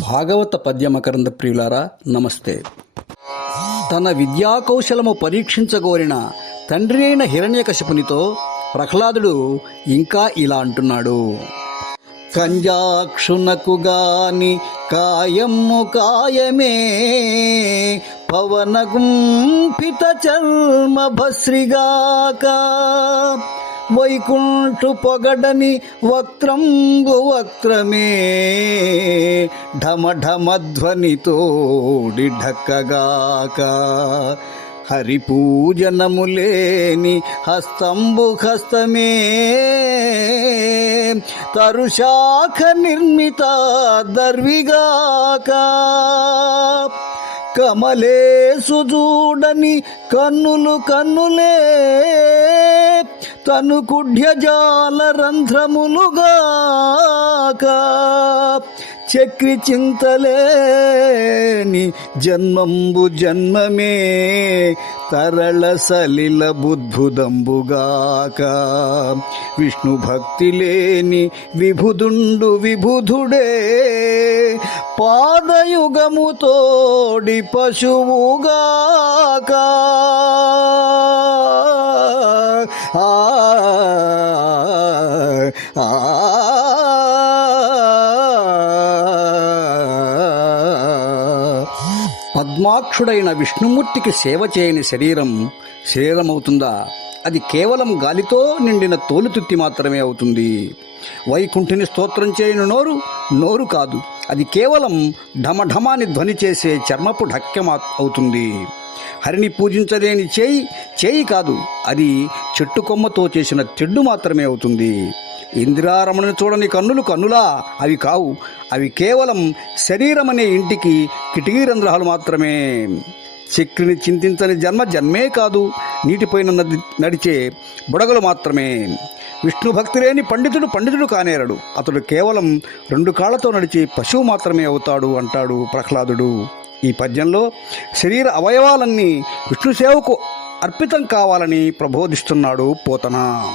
భాగవత పద్యమకరంద ప్రియులారా నమస్తే. తన విద్యా కౌశలము పరీక్షించగోరిన తండ్రి అయిన హిరణ్యకశిపునితో ప్రహ్లాదుడు ఇంకా ఇలా అంటున్నాడు. కంజాక్షునకు గాని కాయము కాయమే పవనగుంపిత చర్మ భస్రిగాక వైకుంఠు పొగడని వక్త్రంబు వక్త్రమే ఢమ ఢమధ్వనితోడి ఢక్కగాక. హరిపూజనములేని హస్తంబు హస్తమే తరుశాఖ నిర్మిత దర్విగాక. కమలే సుజూడని కన్నులు కన్నులే తను కుఢ్యజాల రంధ్రములుగాక చక్రి చింతలేని జన్మంబు జన్మమే తరళ సలిల బుద్భుదంబుగాక. విష్ణు భక్తి లేని విభుదుండు విభుధుడే పాదయుగముతోడి పశువుగాక. ఆ ఆ పద్మాక్షుడైన విష్ణుమూర్తికి సేవ చేయని శరీరం శరీరమవుతుందా? అది కేవలం గాలితో నిండిన తోలుతుత్తి మాత్రమే అవుతుంది. వైకుంఠుని స్తోత్రం చేయని నోరు నోరు కాదు. అది కేవలం ఢమఢమాని ధ్వని చేసే చర్మపు ఢక్కెమా అవుతుంది. హరిని పూజించలేని చేయి చేయి కాదు. అది చెట్టు కొమ్మతో చేసిన తెడ్డు మాత్రమే అవుతుంది. ఇందిరారమణను చూడని కన్నులు కన్నులా అవి కావు. అవి కేవలం శరీరం అనే ఇంటికి కిటికీ రంధ్రాలు మాత్రమే. చక్రిని చింతించని జన్మ జన్మే కాదు. నీటిపైన నది నడిచే బుడగలు మాత్రమే. విష్ణు భక్తి లేని పండితుడు పండితుడు కానేరడు. అతడు కేవలం రెండు కాళ్ళతో నడిచే పశువు మాత్రమే అవుతాడు అంటాడు ప్రహ్లాదుడు. ఈ పద్యంలో శరీర అవయవాలన్నీ విష్ణు సేవకు అర్పితం కావాలని ప్రబోధిస్తున్నాడు పోతన.